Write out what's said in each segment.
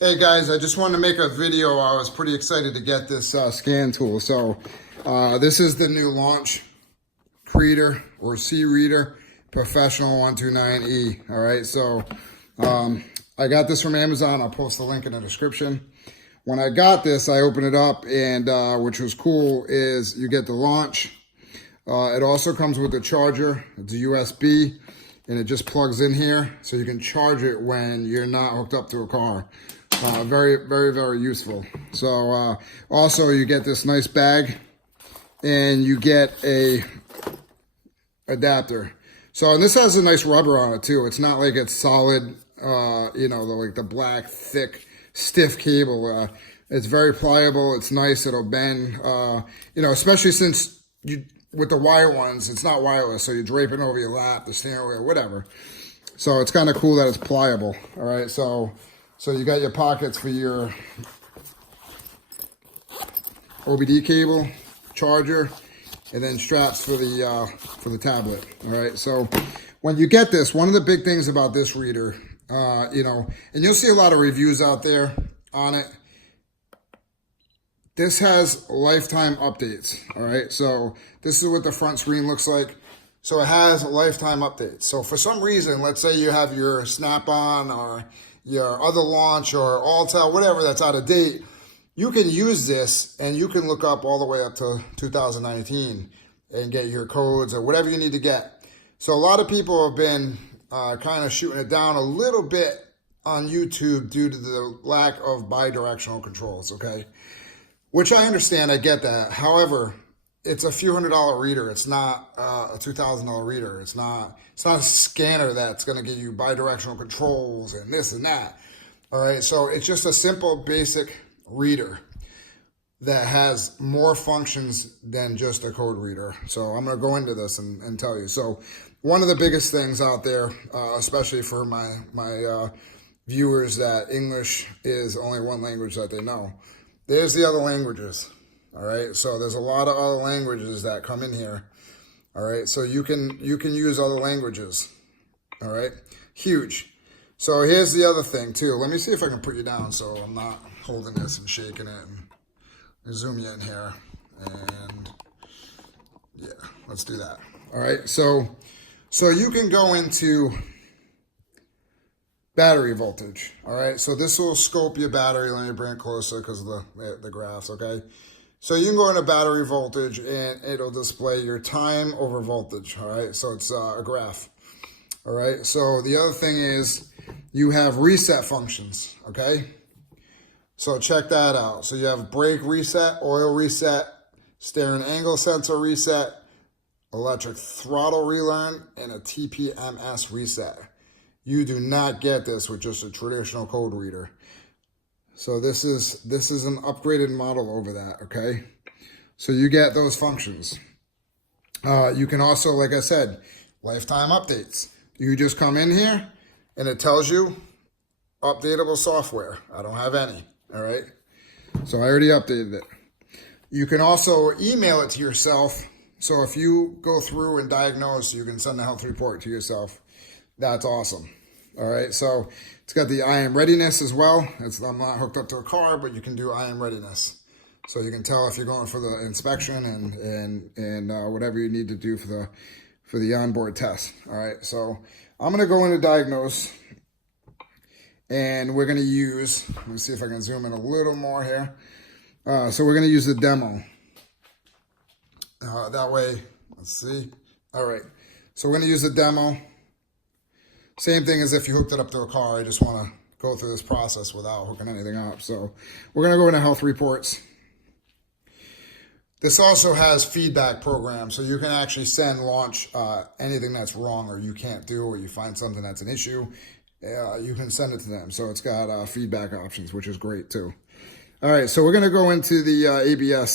Hey guys, I just wanted to make a video. I was pretty excited to get this scan tool. So this is the new launch Creader or C Reader Professional 129E. All right, so I got this from Amazon. I'll post the link in the description. When I got this, I opened it up, and which was cool is you get the launch. It also comes with a charger. It's a USB, and it just plugs in here, so you can charge it when you're not hooked up to a car. Very, very, very useful. So also you get this nice bag, and you get a adapter. So, and this has a nice rubber on it too. It's not like it's solid, like the black, thick, stiff cable. It's very pliable. It's nice. It'll bend, especially since with the wire ones, it's not wireless. So you drape it over your lap, the steering wheel, whatever. So it's kind of cool that it's pliable. All right. So you got your pockets for your OBD cable, charger, and then straps for the tablet. All right. So when you get this, one of the big things about this reader, and you'll see a lot of reviews out there on it. This has lifetime updates. All right. So this is what the front screen looks like. So it has lifetime updates. So for some reason, let's say you have your Snap-on or your other launch or Alltel, whatever that's out of date, you can use this and you can look up all the way up to 2019 and get your codes or whatever you need to get. So a lot of people have been kind of shooting it down a little bit on YouTube due to the lack of bi-directional controls, okay? Which I understand, I get that. However, it's a few $100 reader. It's not a $2,000 reader. It's not a scanner that's going to give you bi-directional controls and this and that. All right, so it's just a simple, basic reader that has more functions than just a code reader. So I'm going to go into this and tell you. So one of the biggest things out there, especially for my viewers, that English is only one language that they know. There's the other languages. All right, so there's a lot of other languages that come in here. All right, so you can use other languages. All right, huge. So here's the other thing too. Let me see if I can put you down so I'm not holding this and shaking it. And zoom you in here, and yeah, let's do that. All right, so you can go into battery voltage. All right, so this will scope your battery. Let me bring it closer because of the graphs. Okay. So you can go into battery voltage and it'll display your time over voltage, all right? So it's a graph, all right? So the other thing is you have reset functions, okay? So check that out. So you have brake reset, oil reset, steering angle sensor reset, electric throttle relearn, and a TPMS reset. You do not get this with just a traditional code reader. So this is an upgraded model over that, okay? So you get those functions. You can also, like I said, lifetime updates. You just come in here and it tells you updatable software. I don't have any, all right? So I already updated it. You can also email it to yourself. So if you go through and diagnose, you can send a health report to yourself. That's awesome. All right, so it's got the I am readiness as well. I'm not hooked up to a car, but you can do I am readiness. So you can tell if you're going for the inspection and whatever you need to do for the onboard test. All right, so I'm gonna go into diagnose, and we're gonna use, let me see if I can zoom in a little more here. So we're gonna use the demo. That way, let's see. All right, so we're gonna use the demo. Same thing as if you hooked it up to a car. I just want to go through this process without hooking anything up. So we're going to go into health reports. This also has feedback programs, so you can actually send launch anything that's wrong or you can't do, or you find something that's an issue. You can send it to them. So it's got feedback options, which is great too. All right, so we're going to go into the ABS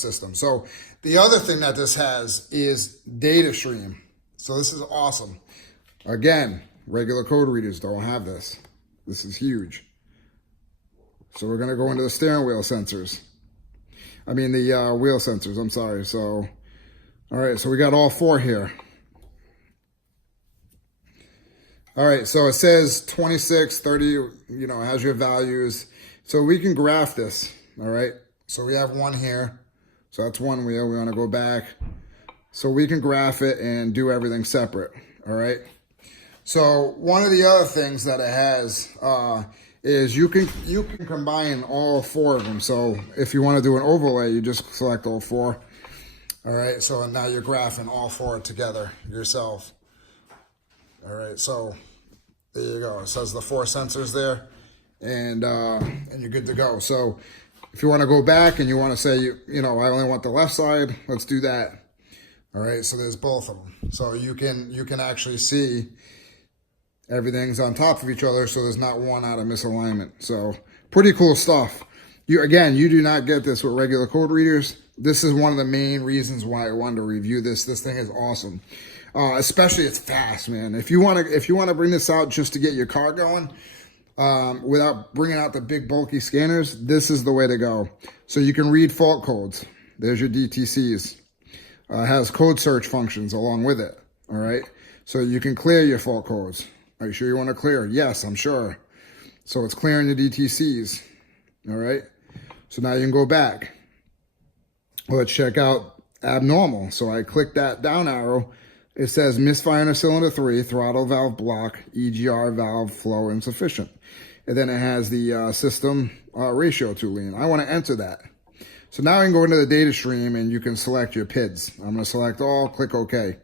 system. So the other thing that this has is data stream. So this is awesome. Again, regular code readers don't have this. This is huge. So we're going to go into the steering wheel sensors. I mean the wheel sensors, I'm sorry. So, all right, so we got all four here. All right, so it says 26, 30, you know, it has your values. So we can graph this, all right? So we have one here. So that's one wheel. We want to go back. So we can graph it and do everything separate, all right? So one of the other things that it has is you can combine all four of them. So if you want to do an overlay, you just select all four. All right, so now you're graphing all four together yourself. All right, so there you go. It says the four sensors there, and you're good to go. So if you want to go back and you want to say, you know, I only want the left side, let's do that. All right, so there's both of them. So you can actually see everything's on top of each other, so there's not one out of misalignment. So pretty cool stuff. You do not get this with regular code readers. This is one of the main reasons why I wanted to review this. This thing is awesome. Especially it's fast, man. If you want to bring this out just to get your car going, without bringing out the big bulky scanners, this is the way to go. So you can read fault codes. There's your DTCs. It has code search functions along with it. All right. So you can clear your fault codes. Are you sure you want to clear? Yes, I'm sure. So it's clearing the DTCs. All right. So now you can go back. Let's check out abnormal. So I click that down arrow. It says misfire in cylinder 3, throttle valve block, EGR valve flow insufficient. And then it has the system ratio tooling. I want to enter that. So now I can go into the data stream and you can select your PIDs. I'm going to select all, click OK.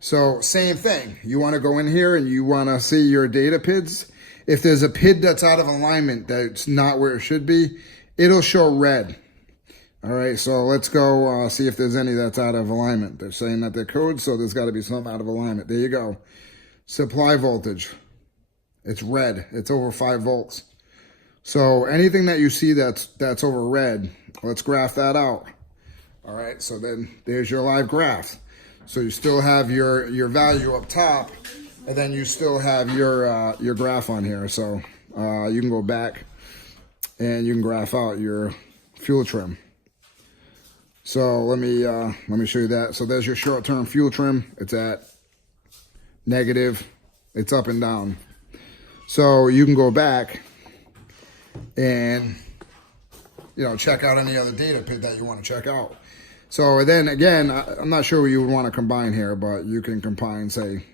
So same thing. You want to go in here and you want to see your data PIDs. If there's a PID that's out of alignment, that's not where it should be, it'll show red. All right, so let's go see if there's any that's out of alignment. They're saying that they're code, so there's got to be some out of alignment. There you go. Supply voltage. It's red. It's over 5 volts. So anything that you see that's over red, let's graph that out. All right, so then there's your live graph. So you still have your value up top, and then you still have your graph on here. So you can go back and you can graph out your fuel trim. So let me show you that. So there's your short-term fuel trim. It's at negative. It's up and down. So you can go back and, you know, check out any other data PID that you want to check out. So then again, I'm not sure what you would want to combine here, but you can combine, say,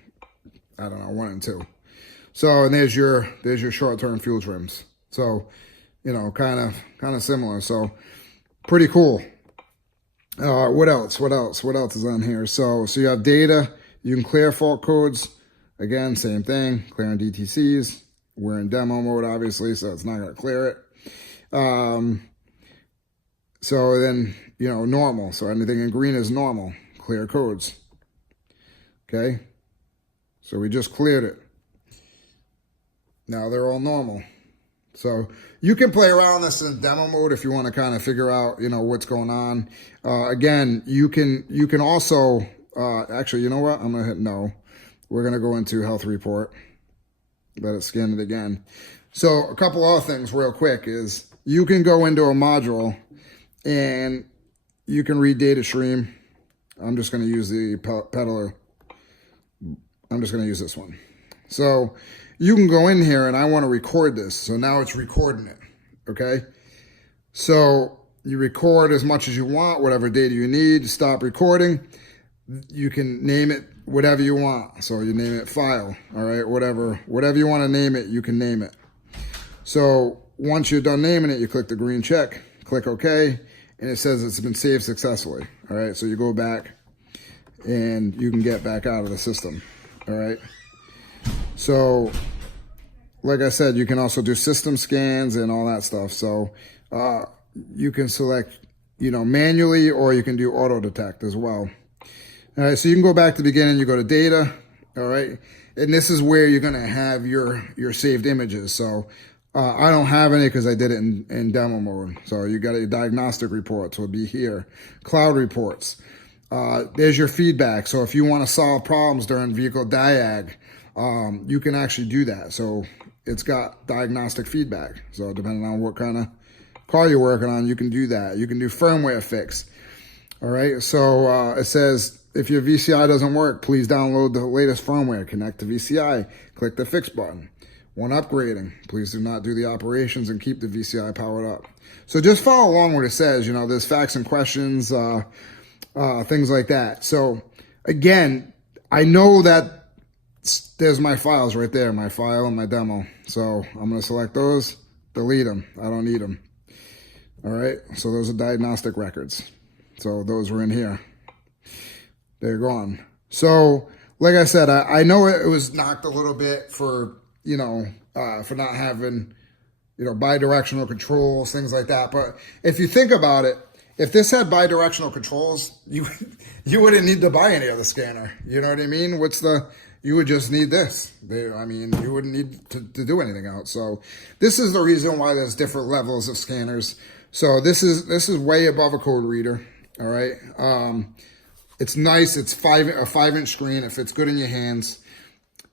I don't know, 1 and 2. So and there's your short-term fuel trims. So, you know, kind of similar. So pretty cool. What else? What else is on here? So you have data. You can clear fault codes. Again, same thing. Clearing DTCs. We're in demo mode, obviously, so it's not going to clear it. So then, you know, normal. So anything in green is normal. Clear codes. Okay. So we just cleared it. Now they're all normal. So you can play around this in demo mode if you want to kind of figure out, you know, what's going on. Again, you can also, actually, you know what? I'm going to hit no. We're going to go into health report. Let it scan it again. So a couple other things real quick is you can go into a module and you can read data stream. I'm just going to use the peddler. I'm just going to use this one. So you can go in here and I want to record this. So now it's recording it. Okay. So you record as much as you want, whatever data you need. Stop recording. You can name it whatever you want. So you name it file. All right. Whatever you want to name it, you can name it. So once you're done naming it, you click the green check, click OK, and it says it's been saved successfully. All right. So you go back and you can get back out of the system. All right. So, like I said, you can also do system scans and all that stuff. So, you can select, you know, manually, or you can do auto detect as well. All right. So you can go back to the beginning. You go to data. All right. And this is where you're going to have your saved images. So, I don't have any because I did it in demo mode. So you got your diagnostic reports will be here. Cloud reports. There's your feedback. So if you want to solve problems during vehicle diag, you can actually do that. So it's got diagnostic feedback. So depending on what kind of car you're working on, you can do that. You can do firmware fix. All right. So it says if your VCI doesn't work, please download the latest firmware, connect to VCI, click the fix button. When upgrading, please do not do the operations and keep the VCI powered up. So just follow along what it says. You know, there's facts and questions, things like that. So again, I know that there's my files right there, my file and my demo. So I'm going to select those, delete them. I don't need them. All right, so those are diagnostic records. So those were in here. They're gone. So like I said, I know it was knocked a little bit for, you know, for not having, you know, bidirectional controls, things like that. But if you think about it, if this had bidirectional controls, you wouldn't need to buy any other scanner. You know what I mean? You would just need this. I mean, you wouldn't need to do anything else. So this is the reason why there's different levels of scanners. So this is way above a code reader. All right. It's nice. It's a 5-inch screen. It fits good in your hands.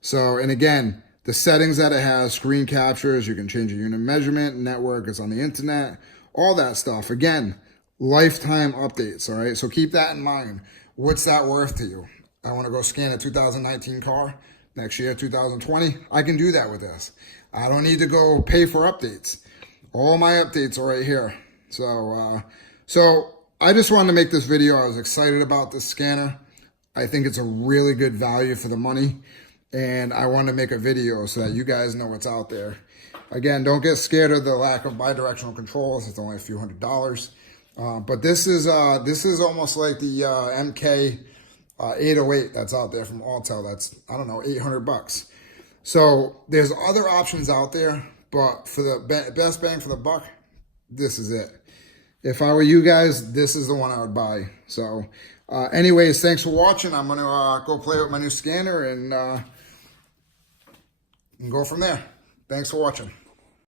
So, and again, the settings that it has, screen captures, you can change your unit measurement, network, it's on the internet, all that stuff. Again, lifetime updates, all right? So keep that in mind. What's that worth to you? I want to go scan a 2019 car, next year, 2020. I can do that with this. I don't need to go pay for updates. All my updates are right here. So I just wanted to make this video. I was excited about this scanner. I think it's a really good value for the money. And I want to make a video so that you guys know what's out there. Again, don't get scared of the lack of bidirectional controls. It's only a few $100s. But this is almost like the MK 808 that's out there from Autel. That's, I don't know, $800. So there's other options out there, but for the best bang for the buck, this is it. If I were you guys, this is the one I would buy. So anyways, thanks for watching. I'm going to go play with my new scanner and go from there. Thanks for watching.